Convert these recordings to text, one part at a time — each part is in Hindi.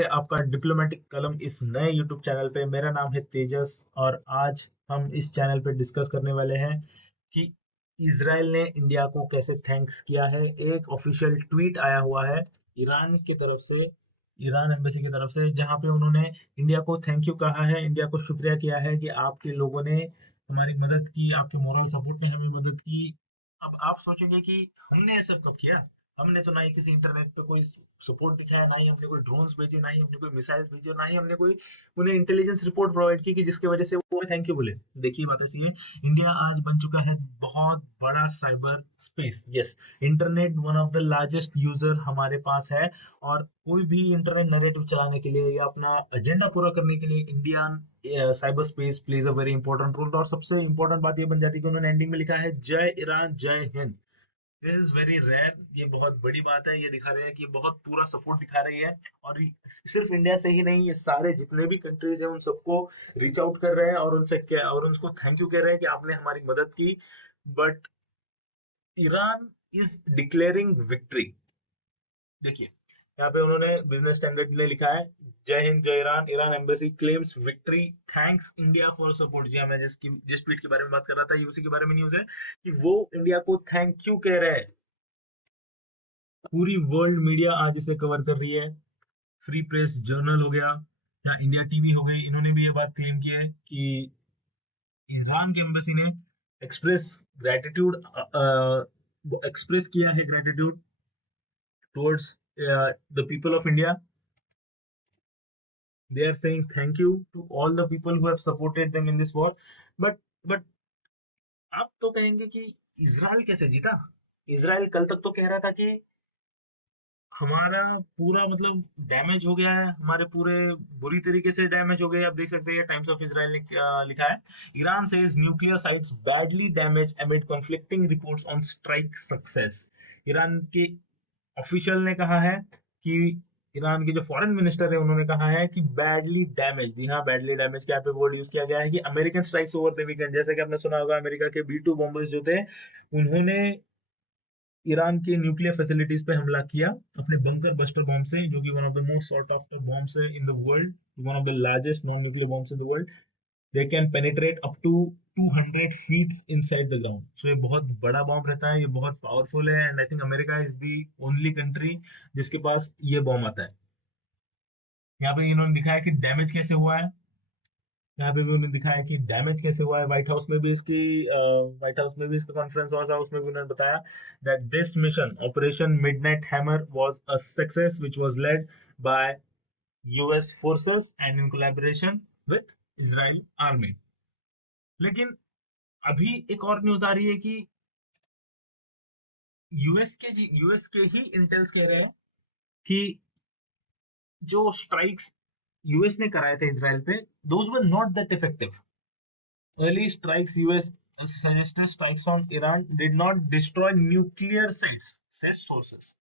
है आपका डिप्लोमेटिक कलम इस नए YouTube चैनल पे। मेरा नाम है तेजस और आज हम इस चैनल पे डिस्कस करने वाले हैं कि इजराइल ने इंडिया को कैसे थैंक्स किया है। एक ऑफिशियल ट्वीट आया हुआ है ईरान की तरफ से, ईरान एम्बेसी की तरफ से, जहां पे उन्होंने इंडिया को थैंक यू कहा है, इंडिया को शुक्रिया किया है कि आपके लोगों ने हमारी मदद की, आपके मोरल सपोर्ट ने हमें मदद की। अब आप सोचेंगे कि हमने ये सब कब किया? हमने तो ना ही किसी इंटरनेट पे कोई सपोर्ट दिखाया, ना ही हमने कोई ड्रोन्स भेजे, ना ही हमने कोई मिसाइल्स भेजे, ना ही हमने कोई उन्हें इंटेलिजेंस रिपोर्ट प्रोवाइड की कि जिसकी वजह से वो थैंक यू बोले। देखिए बात ऐसी है, इंडिया आज बन चुका है बहुत बड़ा cyber space. Yes, internet one of the largest user हमारे पास है और कोई भी इंटरनेट नैरेटिव चलाने के लिए या अपना एजेंडा पूरा करने के लिए Indian cyberspace plays a very important role. और सबसे इंपॉर्टेंट बात ये बन जाती है कि उन्होंने एंडिंग में लिखा है जय ईरान जय Hind. This is very rare, ये बहुत बड़ी बात है। ये दिखा रहे हैं कि बहुत पूरा सपोर्ट दिखा रही है और सिर्फ इंडिया से ही नहीं, ये सारे जितने भी कंट्रीज हैं उन सबको रीच आउट कर रहे हैं और उनसे क्या और उनको थैंक यू कह रहे हैं कि आपने हमारी मदद की। But Iran is declaring victory. देखिए यहाँ पे उन्होंने बिजनेस स्टैंडर्ड ने लिखा है जय हिंद जय Iran, Iran embassy claims victory, thanks India for support. जी हाँ, मैं जिस ट्वीट के बारे में बात कर रहा था ये उसी के बारे में न्यूज है कि वो इंडिया को थैंक यू कह रहे हैं। पूरी वर्ल्ड मीडिया आज इसे कवर कर रही है। फ्री प्रेस जर्नल हो गया या इंडिया टीवी हो गई, इन्होंने भी ये बात क्लेम की है कि ईरान की एम्बेसी ने एक्सप्रेस ग्रेटिट्यूड एक्सप्रेस किया है gratitude towards the people of India. They are saying thank you to all the people who have supported them in this war. But आप तो कहेंगे कि इजराइल कैसे जीता? इजराइल कल तक तो कह रहा था कि हमारा पूरा मतलब डैमेज हो गया है, हमारे पूरे बुरी तरीके से डैमेज हो गए। आप देख सकते हैं टाइम्स ऑफ इजराइल ने क्या लिखा है। Iran says nuclear sites badly damage amid conflicting reports on strike success. Iran के ऑफिशियल ने कहा है कि ईरान के जो फॉरेन मिनिस्टर है उन्होंने कहा है कि बैडली डैमेज। जी हाँ, बैडली डैमेज क्या पे वर्ड यूज किया गया है कि American strikes over the weekend. जैसे कि आपने सुना होगा अमेरिका के B-2 बॉम्बर्स जो थे उन्होंने ईरान के न्यूक्लियर फैसिलिटीज पे हमला किया अपने बंकर बस्टर बॉम्ब से, जो कि one of the most sought after bombs है in the world, one of the largest non nuclear bombs in the world. They can penetrate up to 200 feet inside the ground. So ये बहुत बड़ा बॉम्ब रहता है, ये बहुत पावरफुल है and I think America is the only country जिसके पास ये बॉम्ब आता है। यहाँ पे इन्होंने दिखाया कि डैमेज कैसे हुआ है, यहाँ पे भी उन्होंने दिखाया कि डैमेज कैसे हुआ है। व्हाइट हाउस में भी इसका कॉन्फ्रेंस हुआ था, उसमें भी उन्होंने बताया that this mission operation midnight hammer was a success which was led by US forces and in collaboration with Israel army. लेकिन अभी एक और न्यूज आ रही है कि यूएस के ही इंटेल्स कह रहे हैं कि जो स्ट्राइक्स यूएस ने कराए थे इसराइल पे, those were not that effective. Early strikes US suggested strikes on Iran did not destroy nuclear sites, says sources।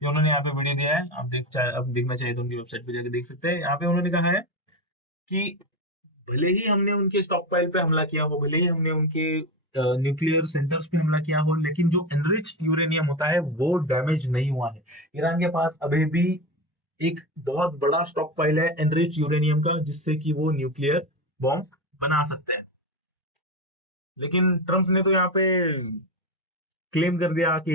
ये उन्होंने यहाँ पे वीडियो दिया है, आप देखना चाहिए तो उनकी वेबसाइट पे जाकर देख सकते हैं। यहाँ पे उन्होंने कहा है कि भले ही हमने उनके स्टॉक पाइल पे हमला किया हो, भले ही हमने उनके न्यूक्लियर सेंटर्स पे हमला किया हो, लेकिन जो एनरिच यूरेनियम होता है वो डैमेज नहीं हुआ है। ईरान के पास अभी भी एक बहुत बड़ा स्टॉक पाइल है एनरिच यूरेनियम का, जिससे कि वो न्यूक्लियर बॉम्ब बना सकते हैं। लेकिन ट्रम्प ने तो यहाँ पे क्लेम कर दिया कि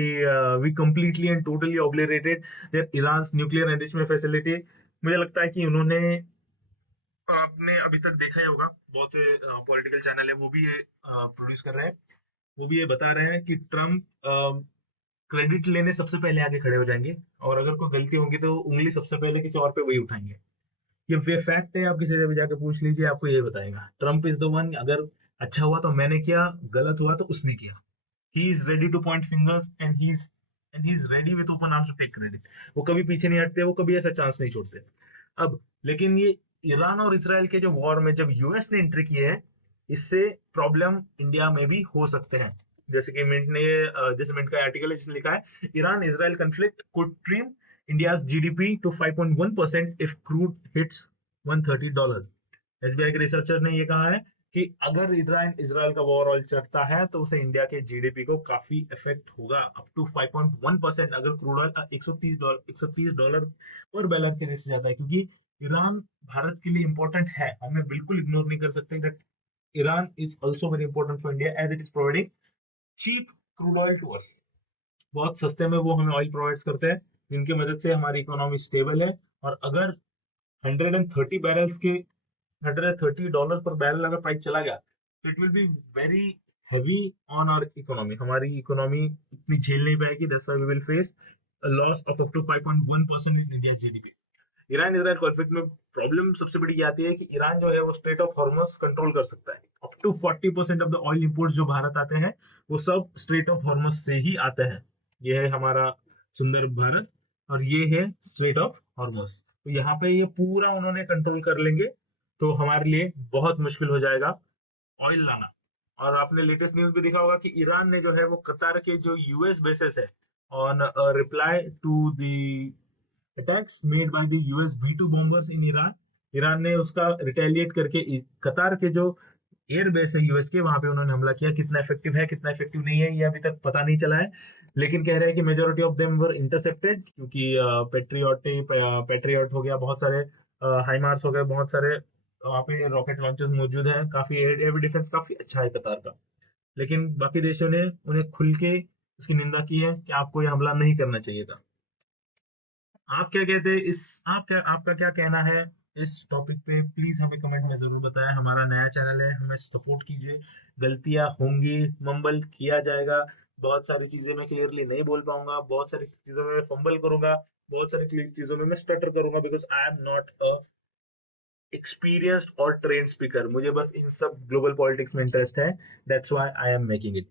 we completely and totally obliterated their Iran nuclear enrichment facility. मुझे लगता है कि उन्होंने, आपने अभी तक देखा ही होगा बहुत से पॉलिटिकल चैनल है वो भी ये प्रोड्यूस कर रहे हैं, वो भी ये बता रहे हैं कि ट्रम्प क्रेडिट लेने सबसे पहले आगे खड़े हो जाएंगे और अगर कोई गलती होगी तो उंगली सबसे पहले किसी और पे वही उठाएंगे। ये फैक्ट है, आप किसी से भी जाके पूछ लीजिए आपको ये बताएगा। ट्रम्प इज द वन, अगर अच्छा हुआ तो मैंने किया, गलत हुआ तो उसने किया। he is ready to point fingers and he's ready with open arms to take credit। वो कभी पीछे नहीं हटते, वो कभी ऐसा चांस नहीं छोड़ते। अब लेकिन ये ईरान और इसराइल के जो वॉर में जब यूएस ने एंट्री की है, इससे प्रॉब्लम इंडिया में भी हो सकते हैं। जैसे कि जैसे मिंट का आर्टिकल है जिसने लिखा है Iran Israel conflict could trim India's GDP to 5.1% if crude hits $130। SBI के रिसर्चर ने ये कहा है कि अगर इसराइल इसराइल का वॉर चढ़ता है तो उसे इंडिया के जीडीपी को काफी इफेक्ट होगा, अप टू 5.1%। अगर क्रूड ऑयल $130 पर बैरल के रेट से जाता है, क्योंकि ईरान भारत के लिए इंपॉर्टेंट है, हमें बिल्कुल इग्नोर नहीं कर सकते that Iran is also very important for India as it is providing cheap crude oil to us. बहुत सस्ते में वो हमें ऑयल प्रोवाइड करते हैं, जिनकी मदद से हमारी इकोनॉमी स्टेबल है। और अगर 130 बैरल्स के $130 पर बैरल अगर प्राइस चला गया तो it will be very heavy on our economy, हमारी इकोनॉमी इतनी झेल नहीं पाएगी। That's why we will face a loss of up to 5.1% in India GDP. Iran Israel conflict में प्रॉब्लम सबसे बड़ी ये आती है कि ईरान जो है वो स्ट्रेट ऑफ हॉर्मस कंट्रोल कर सकता है। Up to 40% of the oil imports जो भारत आते हैं वो सब स्ट्रेट ऑफ हॉर्मस से ही आते हैं। ये है हमारा सुंदर भारत और ये है स्ट्रेट ऑफ हॉर्मस। तो यहाँ पे ये पूरा उन्होंने कंट्रोल कर लेंगे तो हमारे लिए बहुत मुश्किल हो जाएगा ऑयल लाना। और आपने लेटेस्ट न्यूज भी देखा होगा कि ईरान ने जो है वो कतार के जो यूएस बेसिस है on reply to the attacks made by the US B-2 bombers in Iran, Iran ने उसका रिटेलिएट करके कतार के जो एयर बेस है यूएस के वहां पे उन्होंने हमला किया। कितना इफेक्टिव है कितना इफेक्टिव नहीं है ये अभी तक पता नहीं चला है, लेकिन कह रहे हैं कि majority of them were intercepted, क्योंकि पेट्रियट हो गया, बहुत सारे हाइमार्स हो गए, बहुत सारे वहाँ पे रॉकेट लॉन्चर्स मौजूद हैं, काफी एयर डिफेंस काफी अच्छा है कतार का। लेकिन बाकी देशों ने उन्हें खुल के उसकी निंदा की है कि आपको यह हमला नहीं करना चाहिए था। आप क्या कहते हैं इस, आपका क्या कहना है इस टॉपिक पे? प्लीज हमें कमेंट में जरूर बताएं। हमारा नया चैनल है, हमें सपोर्ट कीजिए। गलतियां होंगी, मंबल किया जाएगा, बहुत सारी चीजें मैं क्लियरली नहीं बोल पाऊंगा, बहुत सारी चीजों में मैं फंबल करूंगा, बहुत सारी चीजों में मैं स्टटर करूंगा, because I am not a experienced और ट्रेन स्पीकर। मुझे बस इन सब ग्लोबल पॉलिटिक्स में इंटरेस्ट है, that's why I am making it.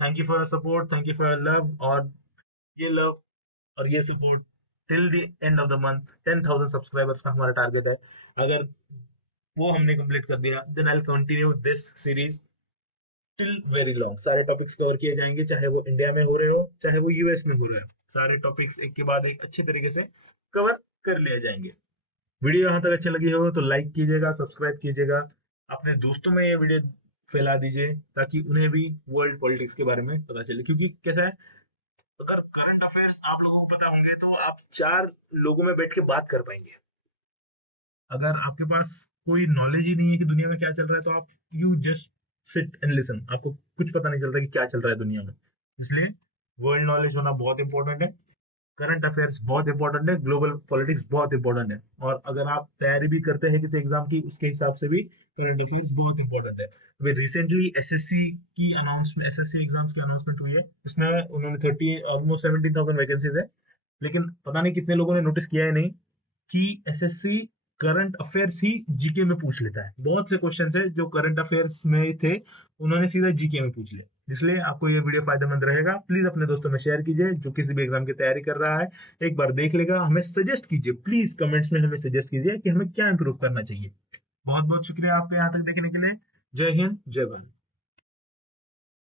Thank you for your support, thank you for your love. और ये लव और ये support till the end of the month 10,000 subscribers का हमारा टारगेट है। अगर वो हमने कंप्लीट कर दिया then I will continue this series till very long. सारे टॉपिक्स कवर किए जाएंगे, चाहे वो इंडिया में हो रहे हो चाहे वो यूएस में हो रहे हो, सारे टॉपिक्स एक के बाद एक अच्छे तरीके से कवर कर लिए जाएंगे। वीडियो यहाँ तक अच्छी लगी हो तो लाइक कीजिएगा, सब्सक्राइब कीजिएगा, अपने दोस्तों में ये वीडियो फैला दीजिए ताकि उन्हें भी वर्ल्ड पॉलिटिक्स के बारे में पता चले। क्योंकि कैसा है, अगर करंट अफेयर्स आप लोगों को पता होंगे तो आप 4 लोगों में बैठ के बात कर पाएंगे। अगर आपके पास कोई नॉलेज ही नहीं है कि दुनिया में क्या चल रहा है तो आप you just sit and listen, आपको कुछ पता नहीं चलता कि क्या चल रहा है दुनिया में। इसलिए वर्ल्ड नॉलेज होना बहुत इंपॉर्टेंट है, करंट अफेयर्स बहुत इंपॉर्टेंट है, ग्लोबल पॉलिटिक्स बहुत इंपॉर्टेंट है। और अगर आप तैयारी भी करते हैं किसी एग्जाम की उसके हिसाब से भी करंट अफेयर्स बहुत इंपॉर्टेंट है। अभी रिसेंटली एसएससी की अनाउंसमेंट, एसएससी एग्जाम्स की अनाउंसमेंट हुई है, इसमें उन्होंने 30 ऑलमोस्ट 17,000 वैकेंसीज है, लेकिन पता नहीं कितने लोगों ने नोटिस किया है नहीं कि एसएससी करंट अफेयर्स ही जीके में पूछ लेता है। बहुत से क्वेश्चन है जो करंट अफेयर्स में थे उन्होंने सीधा जीके में पूछ लिया। इसलिए आपको ये वीडियो फायदेमंद रहेगा, प्लीज अपने दोस्तों में शेयर कीजिए जो किसी भी एग्जाम की तैयारी कर रहा है, एक बार देख लेगा, हमें सजेस्ट कीजिए, प्लीज कमेंट्स में हमें सजेस्ट कीजिए कि हमें क्या इंप्रूव करना चाहिए। बहुत बहुत शुक्रिया आपका यहाँ तक देखने के लिए। जय हिंद, जय भारत।